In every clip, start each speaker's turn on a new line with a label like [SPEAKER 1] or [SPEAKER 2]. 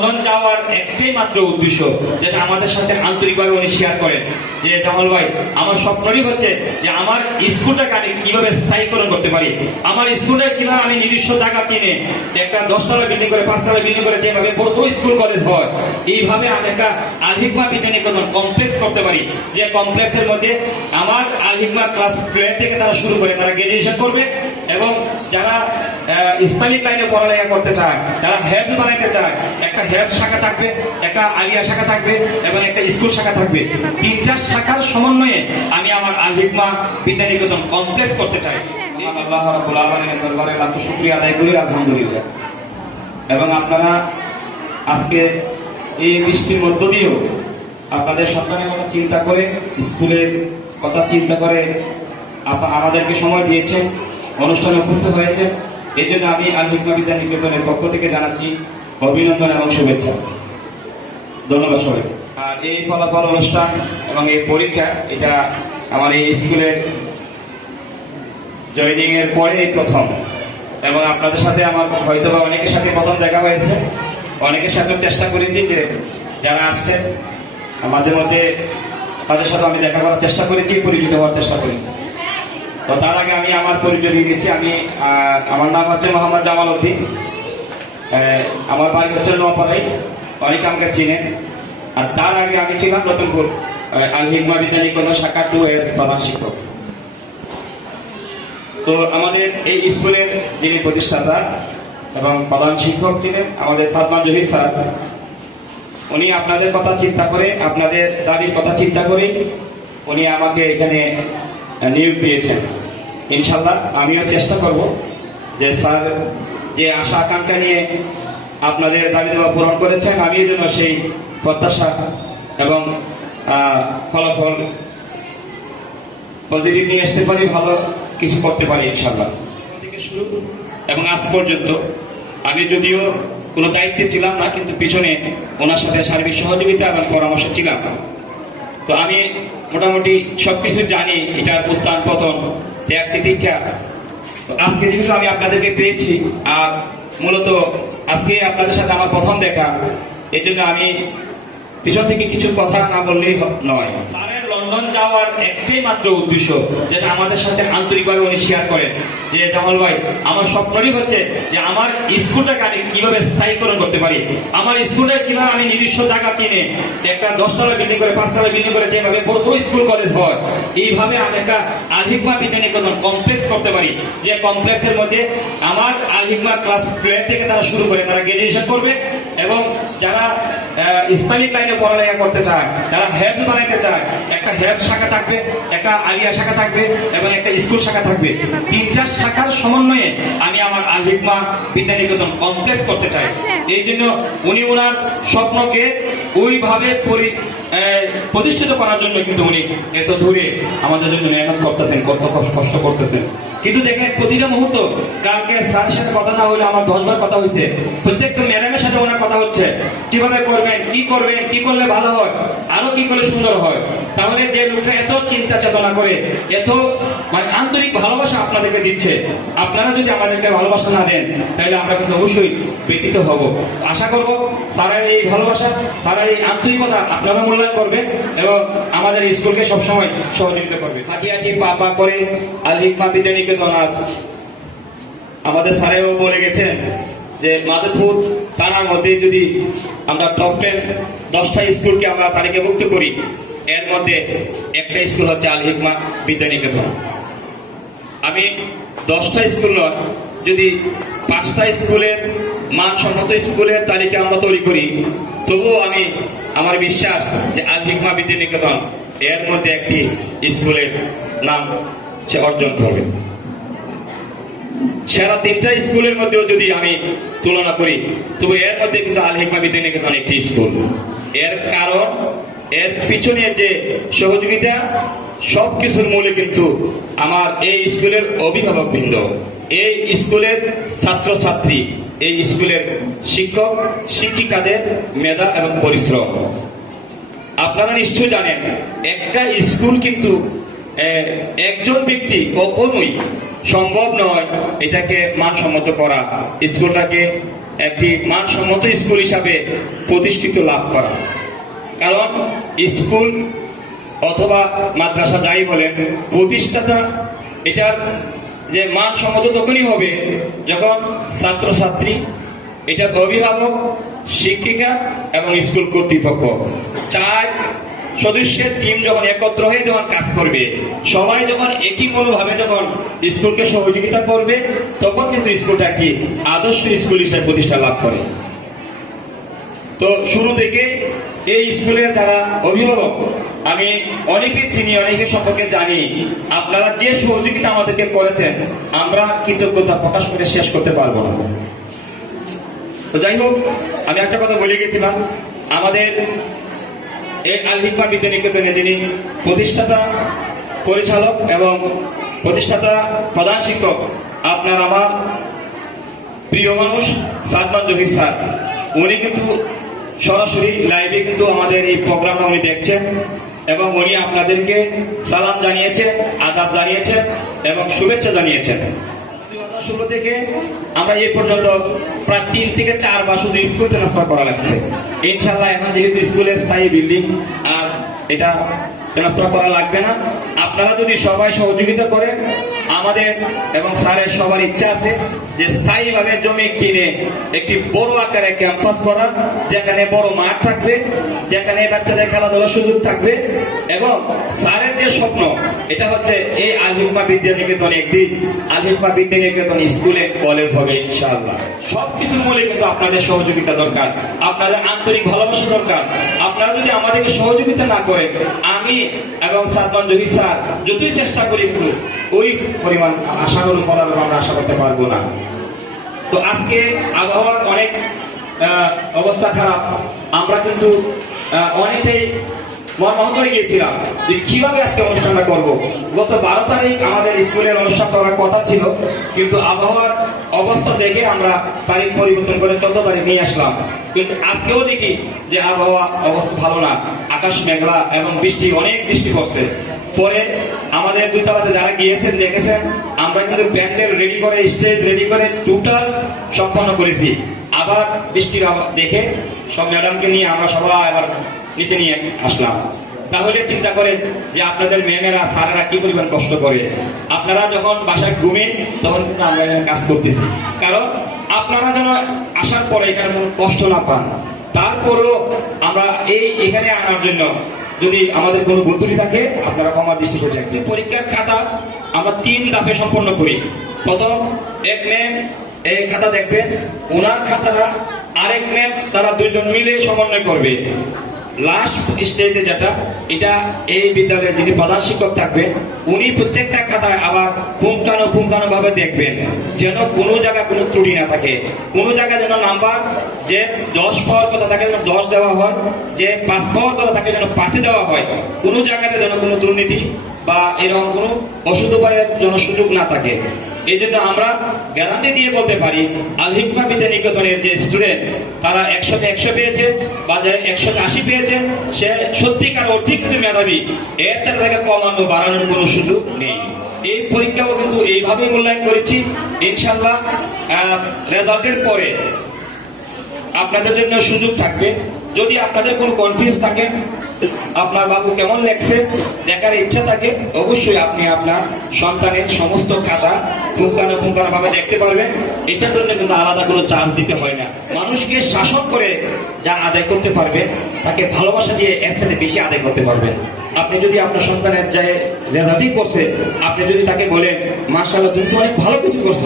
[SPEAKER 1] London যাওয়ার একটাই মাত্র উদ্দেশ্য যেটা আমাদের সাথে আন্তরিকভাবে উনি শেয়ার করেন। যে জামাল ভাই, আমার স্বপ্নই হচ্ছে যে আমার স্কুলটাকে আমি কীভাবে স্থায়ীকরণ করতে পারি। আমার স্কুলে কীভাবে আমি নিজস্ব টাকা কিনে একটা দশতলা বিল্ডিং করে, পাঁচতলা বিল্ডিং করে যেভাবে বড় বড় স্কুল কলেজ হয়, এইভাবে আমি একটা আলহিকমা বিদ্যানিকেতন কমপ্লেক্স করতে পারি। যে কমপ্লেক্সের মধ্যে আমার আলহিকমা ক্লাস টুয়েলভ থেকে তারা শুরু করে, তারা গ্রাজুয়েশন করবে এবং যারা ইসলামিক লাইনে পড়ালেখা করতে চায় যারা হেলথ বানাইতে চায় একটা হেলথ শাখা থাকবে একটা আলিয়া শাখা থাকবে এবং একটা স্কুল শাখা থাকবে। তিনটা শাখার সমন্বয়ে আমি আমার আলহিকমা বিদ্যানিকেতন কমপ্লেক্স করতে চাই। মহান আল্লাহ রাব্বুল আলামিনের দরবারে লাখ শুকরিয়া আদায় করি আলহামদুলিল্লাহ। এবং আপনারা আজকে এই বৃষ্টির মধ্য দিয়েও আপনাদের সন্তানের কথা চিন্তা করে স্কুলের কথা চিন্তা করে আমাদেরকে সময় দিয়েছেন অনুষ্ঠানে উপস্থিত হয়েছে এই জন্য আমি আল হিকমা বিদ্যা নিকেতনের পক্ষ থেকে জানাচ্ছি অভিনন্দন এবং শুভেচ্ছা। ধন্যবাদ সবাই আর এই ফলাফল অনুষ্ঠান এবং এই পরীক্ষা, এটা আমার এই স্কুলের জয়নিং এর পরে প্রথম। এবং আপনাদের সাথে আমার হয়তো বা অনেকের সাথে প্রথম দেখা হয়েছে। অনেকের সাথে চেষ্টা করেছি যে যারা আসছেন মাঝে মধ্যে তাদের সাথে আমি দেখা করার চেষ্টা করেছি, পরিচিত হওয়ার চেষ্টা করেছি। তো তার আগে আমি আমার পরিচয় দিয়ে দিচ্ছি। আমি আমার নাম হচ্ছে মোহাম্মদ জামাল উদ্দিন। আমার বাড়ি হচ্ছে নোয়াপাড়াই অনেকে আমাকে চিনেন আর তার আগে আমি ছিলাম নতুনপুর আল হিকমা বিজ্ঞানী কোনো শাখা টু এর প্রধান শিক্ষক। তো আমাদের এই স্কুলের যিনি প্রতিষ্ঠাতা এবং প্রধান শিক্ষক ছিলেন, আমাদের সাদমান জহির স্যার, উনি আপনাদের কথা চিন্তা করে, আপনাদের দাবির কথা চিন্তা করে উনি আমাকে এখানে নিয়োগ দিয়েছেন। ইনশাল্লাহ আমিও চেষ্টা করব যে স্যার যে আশা আকাঙ্ক্ষা নিয়ে আপনাদের দাবি দেওয়া পূরণ করেছেন আমি যেন সেই প্রত্যাশা এবং ফলাফল পজিটিভ নিয়ে আসতে পারি, ভালো কিছু করতে পারি ইনশাল্লাহ থেকে শুরু এবং আজ পর্যন্ত আমি যদিও কোনো দায়িত্বে ছিলাম না, কিন্তু পিছনে ওনার সাথে সার্বিক সহযোগিতা এবং পরামর্শ ছিলাম। তো আমি মোটামুটি সব কিছু জানি, এটার উত্থান পতন ত্যাগ তিতিক্ষা আজকে যেহেতু আমি আপনাদেরকে পেয়েছি, আর মূলত আজকে আপনাদের সাথে আমার প্রথম দেখা এই জন্য আমি পিছন থেকে কিছু কথা না বললেই নয়। লন্ডন যাওয়ার একটাই মাত্র উদ্দেশ্য যেটা আমাদের সাথে আন্তরিকভাবে উনি শেয়ার করেন। যে জামাল ভাই, আমার স্বপ্নই হচ্ছে যে আমার স্কুলটাকে আমি কীভাবে স্থায়ীকরণ করতে পারি? আমার স্কুলে কীভাবে আমি নিজস্ব জায়গা কিনে একটা দশতলা বিল্ডিং করে, পাঁচতলা বিল্ডিং করে যেভাবে বড় স্কুল কলেজ হয়, এইভাবে আমি একটা আলহিকমা বিদ্যানিকেতন কমপ্লেক্স করতে পারি। যে কমপ্লেক্সের মধ্যে আমার আলহিকমা ক্লাস টুয়েলভ থেকে তারা শুরু করে, তারা গ্রাজুয়েশন করবে এবং যারা ইসলামিক লাইনে পড়ালেখা করতে চায়, তারা হেলথ বানাইতে চায়, একটা হেলথ শাখা থাকবে একটা আলিয়া শাখা থাকবে এবং একটা স্কুল শাখা থাকবে। তিনটা শাখার সমন্বয়ে আমি আমার আল হিকমা বিদ্যানিকেতন কমপ্লেক্স করতে চাই। এই জন্য উনি ওনার স্বপ্নকে ওইভাবে পরি- প্রতিষ্ঠিত করার জন্য কিন্তু উনি এত দূরে আমাদের জন্য মেহনত করতেছেন কত কষ্ট- করতেছেন। কিন্তু দেখেন প্রতিটা মুহূর্ত কালকে স্যারের সাথে কথা না হলে আমার দশবার কথা হয়েছে প্রত্যেকটা ম্যাডামের সাথে ওনার কথা হচ্ছে। কীভাবে করবেন, কি করবেন, কি করলে ভালো হয়, আরও কি করলে সুন্দর হয়? তাহলে যে লোকটা এত চিন্তা চেতনা করে, এত মানে আন্তরিক ভালোবাসা আপনাদেরকে দিচ্ছে, আপনারা যদি আমাদেরকে ভালোবাসা না দেন, তাহলে আমরা কিন্তু অবশ্যই ব্যতীত হব। আশা করব স্যারের এই ভালোবাসা স্যারের এই আন্তরিকতা আপনারা মূল্যায়ন করবেন এবং আমাদের স্কুলকে সবসময় সহযোগিতা করবে হাঁটি হাঁটি পা পা করে আল হিকমা বিদ্যানিকেতন আজ আমাদের স্যারেও বলে গেছেন যে মাধবপুর থানার মধ্যে যদি আমরা টপ টেন দশটা স্কুলকে আমরা তালিকাভুক্ত করি, এর মধ্যে একটা স্কুল হচ্ছে আল হিকমা বিদ্যানিকেতন। আমি দশটা স্কুল নয়, যদি পাঁচটা স্কুলের মানসম্মত স্কুলের তালিকা আমরা তৈরি করি, তবুও আমি আমার বিশ্বাস যে আল হিকমা বিদ্যানিকেতন এর মধ্যে একটি স্কুলের নাম সে অর্জন করবে। সেরা তিনটা স্কুলের মধ্যেও যদি আমি তুলনা করি, তবু এর মধ্যে কিন্তু আল হিকমা বিদ্যানিকেতন একটি স্কুল। এর কারণ, এর পিছনে যে সহযোগিতা সব কিছুর মূলে কিন্তু আমার এই স্কুলের অভিভাবক বৃন্দ এই স্কুলের ছাত্রছাত্রী, এই স্কুলের শিক্ষক, শিক্ষিকাদের মেধা এবং পরিশ্রম। আপনারা নিশ্চয় জানেন, একটা স্কুল কিন্তু একজন ব্যক্তি কখনোই সম্ভব নয় এটাকে মানসম্মত করা। স্কুলটাকে একটি মানসম্মত স্কুল হিসাবে প্রতিষ্ঠিত লাভ করা। কারণ স্কুল অথবা মাদ্রাসা যাই বলেন, প্রতিষ্ঠাতা এটার যে মানসম্মত তখনই হবে যখন ছাত্রছাত্রী এটার অভিভাবক, শিক্ষিকা এবং স্কুল কর্তৃপক্ষ চায় সদস্যের টিম যখন একত্র হয়ে যখন কাজ করবে, সবাই যখন একই মনোভাবে যখন স্কুলকে সহযোগিতা করবে, তখন কিন্তু স্কুলটা একটি আদর্শ স্কুল হিসেবে প্রতিষ্ঠা লাভ করে। তো শুরু থেকে এই স্কুলের যারা অভিভাবক, আমি অনেকে চিনি, অনেকে সম্পর্কে জানি, আপনারা যে সহযোগিতা আমাদেরকে করেছেন, আমরা কৃতজ্ঞতা প্রকাশ করে শেষ করতে পারব না। তো যাই হোক, আমি একটা কথা বলে গেছিলাম। আমাদের এই আল হিকমা বিদ্যানিকেতনে যিনি প্রতিষ্ঠাতা, পরিচালক এবং প্রতিষ্ঠাতা প্রধান শিক্ষক আপনার আমার প্রিয় মানুষ সাদমান জহির স্যার, উনি কিন্তু সরাসরি লাইভে কিন্তু আমাদের এই প্রোগ্রামটা উনি দেখছেন এবং উনি আপনাদেরকে সালাম জানিয়েছেন, আদাব জানিয়েছেন এবং শুভেচ্ছা জানিয়েছেন। শুরু থেকে আমরা এই পর্যন্ত প্রায় তিন থেকে চারবার শুধু স্কুল ট্রান্সফার করা লাগছে। ইনশাল্লাহ এখন যেহেতু স্কুলের স্থায়ী বিল্ডিং আর এটা ট্রান্সফার করা লাগবে না। আপনারা যদি সবাই সহযোগিতা করেন, আমাদের এবং স্যারের সবার ইচ্ছা আছে যে স্থায়ীভাবে জমি কিনে একটি বড় আকারে ক্যাম্পাস করা, যেখানে বড় মাঠ থাকবে, যেখানে বাচ্চাদের খেলাধুলার সুযোগ থাকবে এবং স্যারের যে স্বপ্ন এটা হচ্ছে এই আলহিকমা বিদ্যা নিকেতন একদিন। আলহিকমা বিদ্যা নিকেতন স্কুলে কলেজ হবে ইনশাআল্লাহ। সবকিছু মূলে কিন্তু আপনাদের সহযোগিতা দরকার। আপনাদের আন্তরিক ভালোবাসা দরকার। আপনারা যদি আমাদেরকে সহযোগিতা না করেন, আমি এবং সাদমান জহির স্যার যতই চেষ্টা করি একটু, ওই পরিমাণ আশা করুন করার আমরা আশা করতে পারব না। তো আজকে আবহাওয়ার অনেক অবস্থা খারাপ। আমরা কিন্তু অনেকেই মর্মাহত হয়ে গিয়েছিলাম। যে কীভাবে আজকে অনুষ্ঠানটা করব? গত বারো তারিখ আমাদের স্কুলের অনুষ্ঠান করার কথা ছিল, কিন্তু আবহাওয়ার অবস্থা দেখে আমরা তারিখ পরিবর্তন করে চোদ্দ তারিখ নিয়ে আসলাম। কিন্তু আজকেও দেখি যে আবহাওয়া অবস্থা ভালো না। আকাশ মেঘলা এবং বৃষ্টি, অনেক বৃষ্টি পড়ছে। পরে আমাদের দুতলাতে যারা গিয়েছেন, দেখেছেন, আমরা কিন্তু প্যান্ডেল রেডি করে স্টেজ রেডি করে টোটাল সম্পন্ন করেছি। আবার বৃষ্টির দেখে সব ম্যাডামকে নিয়ে আমরা সবাই আবার নিচে নিয়ে আসলাম। তাহলে চিন্তা করেন যে আপনাদের ম্যামেরা স্যারেরা কি পরিমাণ কষ্ট করে? আপনারা যখন বাসায় ঘুমেন, তখন কিন্তু আমরা কাজ করতেছি। কারণ আপনারা যেন আসার পরে এখানে কোনো কষ্ট না পান, তারপরেও আমরা এই এখানে আনার জন্য যদি আমাদের কোনো গুরুত্বই থাকে, আপনারা ক্ষমা দৃষ্টি করে রাখবেন পরীক্ষার খাতা আমরা তিন ধাপে সম্পন্ন করি। প্রথম, এক ম্যাম এই খাতা দেখবেন। ওনার খাতাটা আরেক ম্যাম তারা দুজন মিলে সমন্বয় করবে। লাস্ট স্টেজে যেটা, এটা এই বিদ্যালয়ের যিনি প্রধান শিক্ষক থাকবেন, উনি প্রত্যেকটা খাতায় আবার পুঙ্খানো পুঙ্খানো ভাবে দেখবেন যেন কোনো জায়গায় কোনো ত্রুটি না থাকে। কোনো জায়গায় যেন নাম্বার যে দশ পাওয়ার কথা থাকে যেন দশ দেওয়া হয়, যে পাঁচ পাওয়ার কথা থাকে যেন পাঁচে দেওয়া হয়, কোনো জায়গাতে যেন কোনো দুর্নীতি বা এরকম কোনো অশুদ্ধ উপায়ের যেন সুযোগ না থাকে। এই জন্য আমরা গ্যারান্টি দিয়ে বলতে পারি, আল হিকমা বিদ্যা নিকেতনের যে স্টুডেন্ট তারা একশোতে একশো পেয়েছে বা যে একশোতে আশি পেয়েছে, সে সত্যিকার অধিক কিন্তু মেধাবী। এর চাইতে তাকে কমানো বাড়ানোর কোনো সুযোগ নেই। এই পরীক্ষাও কিন্তু এইভাবে মূল্যায়ন করেছি। ইনশাল্লাহ রেজাল্টের পরে আপনাদের জন্য সুযোগ থাকবে। যদি আপনাদের কোনো কনফিউজ থাকে আপনার বাবু কেমন লেখছে দেখার ইচ্ছা থাকে, অবশ্যই আপনি আপনার সন্তানের সমস্ত খাতা পুঙ্খানো পুঙ্খানো ভাবে দেখতে পারবেন। এটার জন্য কিন্তু আলাদা কোনো চাপ দিতে হয় না। মানুষকে শাসন করে যা আদায় করতে পারবেন তাকে ভালোবাসা দিয়ে এর সাথে বেশি আদায় করতে পারবেন আপনি যদি আপনার সন্তানের যে রেজাল্টই করছে, আপনি যদি তাকে বলেন মার্শাল্লাহ তুমি অনেক ভালো কিছু করছ।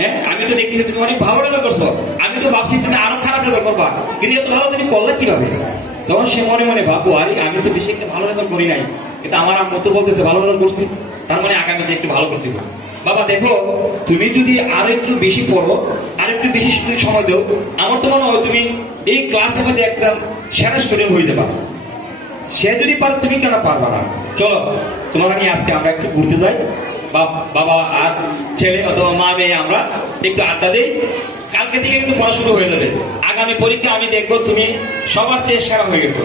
[SPEAKER 1] হ্যাঁ আমি তো দেখতেছি তুমি অনেক ভালো রেজাল্ট করছ। আমি তো ভাবছি তুমি আরও খারাপ রেজাল্ট করবা। কিন্তু এত ভালো তুমি করলে কীভাবে? তখন সে মনে মনে ভাববো আরে, আমি তো বেশি একটা ভালো রেজাল্ট করি নাই। কিন্তু আমার আম্মু তো বলতেছে, ভালো রেজাল্ট করছি। তার মানে আগামীতে একটু ভালো করতে হবে বাবা, দেখো, তুমি যদি আরও একটু বেশি পড়ো, আর একটু বেশি সময় দাও, আমার তো মনে হয় তুমি এই ক্লাসের মধ্যে একদম সেরা স্টুডেন্ট হয়ে যাবা। সে যদি পারো, তুমি কেন পারবা না? চলো, তোমার নিয়ে আজকে আমরা একটু ঘুরতে যাই। বাবা আর ছেলে অথবা মা মেয়ে আমরা একটু আড্ডা দিই। কালকে থেকে কিন্তু পড়া শুরু হয়ে যাবে। আগামী পরীক্ষা আমি দেখব, তুমি সবার চেয়ে সেরা হয়ে গেছো।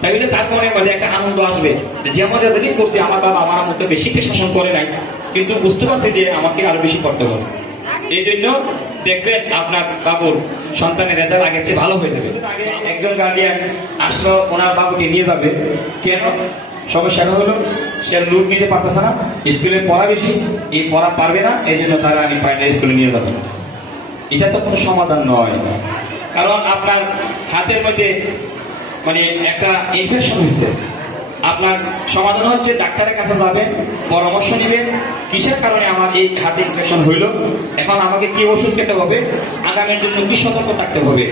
[SPEAKER 1] তাই বলে তার মনে মধ্যে একটা আনন্দ আসবে যে যেমন রেজাল্টই করছি, আমার বাবা আমার মতো বেশি শাসন করে নাই, কিন্তু বুঝতে পারছি যে আমাকে আরও বেশি করতে হবে। এই জন্য দেখবেন আপনার বাবুর সন্তানের রেজাল্ট আগের চেয়ে ভালো হয়ে যাবে। একজন গার্ডিয়ান আসলো, ওনার বাবুকে নিয়ে যাবে। কেন? সমস্যাটা হলো, সে লুট নিতে পারতেছে না, স্কুলে পড়া বেশি, এই পড়া পারবে না, এই জন্য তারা আমি প্রাইমারি স্কুলে নিয়ে যাব। এটা তো কোনো সমাধান নয়। কারণ আপনার হাতের মধ্যে মানে একটা ইনফেকশন হয়েছে। আপনার সমাধান হচ্ছে, ডাক্তারের কাছে যাবেন, পরামর্শ নেবেন, কিসের কারণে আমার এই হাতে ইনফেকশন হইল? এখন আমাকে কি ওষুধ খেতে হবে? আগামীর জন্য কি সতর্ক থাকতে হবে?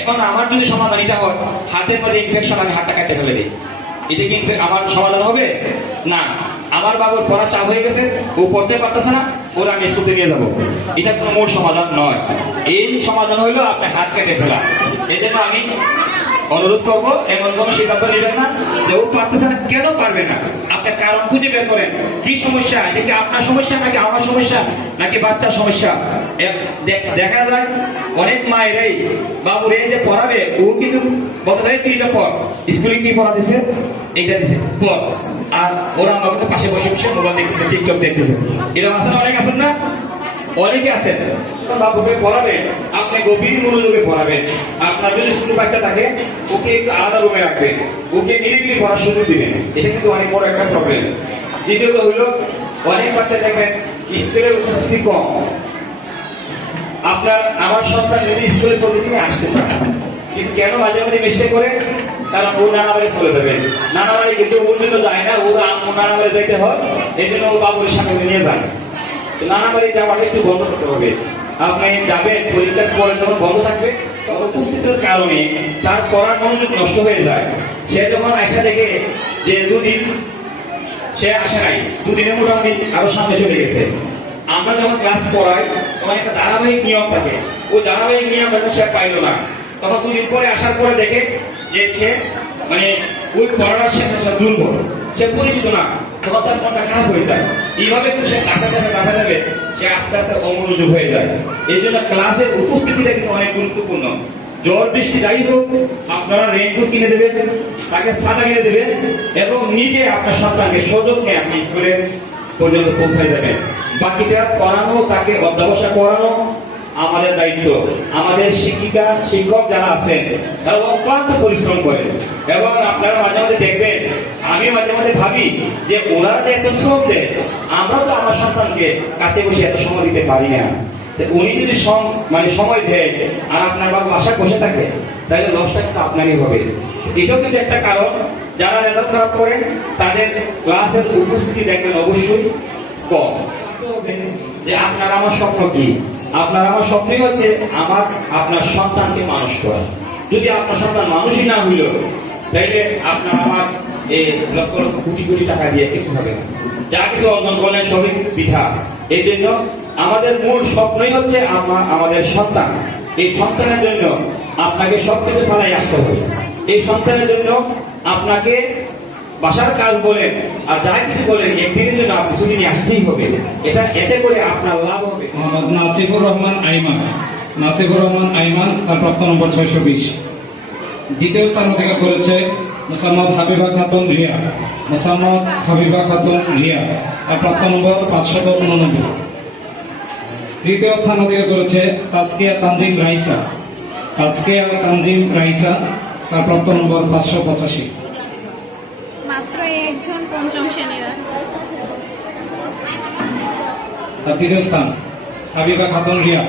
[SPEAKER 1] এখন আমার যদি সমাধান এটা হয়, হাতের মধ্যে ইনফেকশন আমি হাতটা কেটে ফেলে দিই। এটা কি infe- আমার সমাধান হবে? না। আমার বাবুর পড়া চাপ হয়ে গেছে, ও পড়তে পারতেছে না, ওরা আমি স্কুলে নিয়ে যাব। এটা কোনো মূল সমাধান নয়। এই সমাধান হইল আপনার হাত কেটে ফেলা। এই জন্য আমি অনুরোধ করব এমন কোনো সিদ্ধান্ত নেবেন না। যে ও পারতেছে না কেন পারবে না? আপনি কারণ খুঁজে বের করেন। কি সমস্যা? এটা কি আপনার সমস্যা নাকি আমার সমস্যা? নাকি বাচ্চার সমস্যা? দেখা যায় অনেক মায়েরাই বাবুর এই যে পড়াবে, ও কিন্তু বলতে যায় তুই এটা পড়। স্কুলে কি পড়া দিছে? এইটা দিছে, পড়। আর ওরা আমাকে পাশে বসে বসে মোবাইল দেখতেছে, টিকটক দেখতেছে। এরকম আছেন অনেক আছেন না? অনেকে আছেন বাবুকে পড়াবেন আপনি গভীর মনোযোগে পড়াবেন। আপনার যদি স্কুল বাচ্চা থাকে, ওকে একটু আলাদা রুমে রাখবেন। ওকে নিরিবিলি পড়ার সুযোগ দিবেন। এটা কিন্তু অনেক বড় একটা প্রবলেম দ্বিতীয়ত হলো, অনেক বাচ্চা দেখেন স্কুলের উপস্থিতি কম। আপনার, আমার সন্তান যদি স্কুলে প্রতিদিনই আসতে চায়, কিন্তু কেন মাঝে মাঝে মিস্টেক করে? কারণ ও নানা বাড়ি চলে যাবে। নানা বাড়ি কিন্তু ওর জন্য যায় না, ওর নানা বাড়ি যাইতে হয় এই জন্য ও বাবুর সাথে নিয়ে যায়। তো নানা যাওয়াটা একটু বন্ধ করতে হবে। আপনি যাবেন পরীক্ষার পরে যখন বন্ধ থাকবে তখন উপস্থিতির কারণে তার পড়ার মনোযোগ নষ্ট হয়ে যায়। সে যখন আসা দেখে যে দুদিন সে আসে নাই, দুদিনে মোটামুটি আরও সামনে চলে গেছে। আমরা যখন ক্লাস পড়াই, তখন একটা ধারাবাহিক নিয়ম থাকে। ওই ধারাবাহিক নিয়ম যখন সে পাইল না। তখন দুদিন পরে আসার পরে দেখে যে সে মানে ওই পড়াটা সে দুর্বল। সে পরিচিত না। খারাপ হয়ে যায়। এইভাবে কিন্তু সে যাবে যাবে, সে আস্তে আস্তে অমনোযোগ হয়ে যায়। এই জন্য ক্লাসের উপস্থিতিটা কিন্তু অনেক গুরুত্বপূর্ণ। জ্বর, বৃষ্টি, যাই হোক, আপনারা রেনকোট কিনে দেবেন তাকে ছাতা কিনে দেবেন এবং নিজে আপনার সন্তানকে সযত্নে আপনি স্কুলে পর্যন্ত পৌঁছায় যাবেন। বাকিটা পড়ানো, তাকে অধ্যাবসা করানো আমাদের দায়িত্ব। আমাদের শিক্ষিকা, শিক্ষক যারা আছেন, তারা অক্লান্ত পরিশ্রম করে এবং আপনারা মাঝে মাঝে দেখবেন, আমি মাঝে মাঝে ভাবি যে ওনারা যে এত শ্রম দেয় আমরা তো আমার সন্তানকে কাছে বসে এত সময় দিতে পারি না। উনি যদি মানে সময় দেয়, আর আপনার বাবু আশা বসে থাকে, তাহলে লসটা কিন্তু আপনারই হবে। এটাও কিন্তু একটা কারণ। যারা রেজাল্ট খারাপ করেন, তাদের ক্লাসের উপস্থিতি দেখবেন অবশ্যই কম। যে আপনার আমার স্বপ্ন কি? আপনার আমার স্বপ্নই হচ্ছে আমার, আপনার সন্তানকে মানুষ করা। যদি আপনার সন্তান মানুষই না হইল, তাইলে আপনার আমার এই লক্ষ লক্ষ কোটি কোটি টাকা দিয়ে কিছু হবে না। যা কিছু অর্জন করলেন সবই পিঠা এই জন্য আমাদের মূল স্বপ্নই হচ্ছে আমার আমাদের সন্তান। এই সন্তানের জন্য আপনাকে সবকিছু ফেলাই আসতে হবে। এই সন্তানের জন্য আপনাকে বাসার কাজ বলেন আর যা কিছু বলেন একদিনের জন্য আপনি ছুটি নিয়ে আসতেই হবে। এটা, এতে করে আপনার লাভ হবে।
[SPEAKER 2] মোহাম্মদ নাসিফুর রহমান আইমান। নাসিফুর রহমান আইমান, তার প্রাপ্ত নম্বর ছয়শো বিশ। দ্বিতীয় স্থান অধিকার করেছে মোসাম্মদ হাবিবা খাতুন রিয়া। মোসাম্মদ হাবিবা খাতুন রিয়া। তার প্রাপ্ত নম্বর পাঁচশত উননব্বই। তৃতীয় স্থান অধিকার করেছে তাজকিয়া তানজিম রাইসা। তাজকিয়া তানজিম রাইসা, তার প্রাপ্ত নম্বর পাঁচশো পঁচাশি।
[SPEAKER 3] পঞ্চম শ্রেণির
[SPEAKER 2] তৃতীয় স্থান হাবিবা খাতুন রিয়া।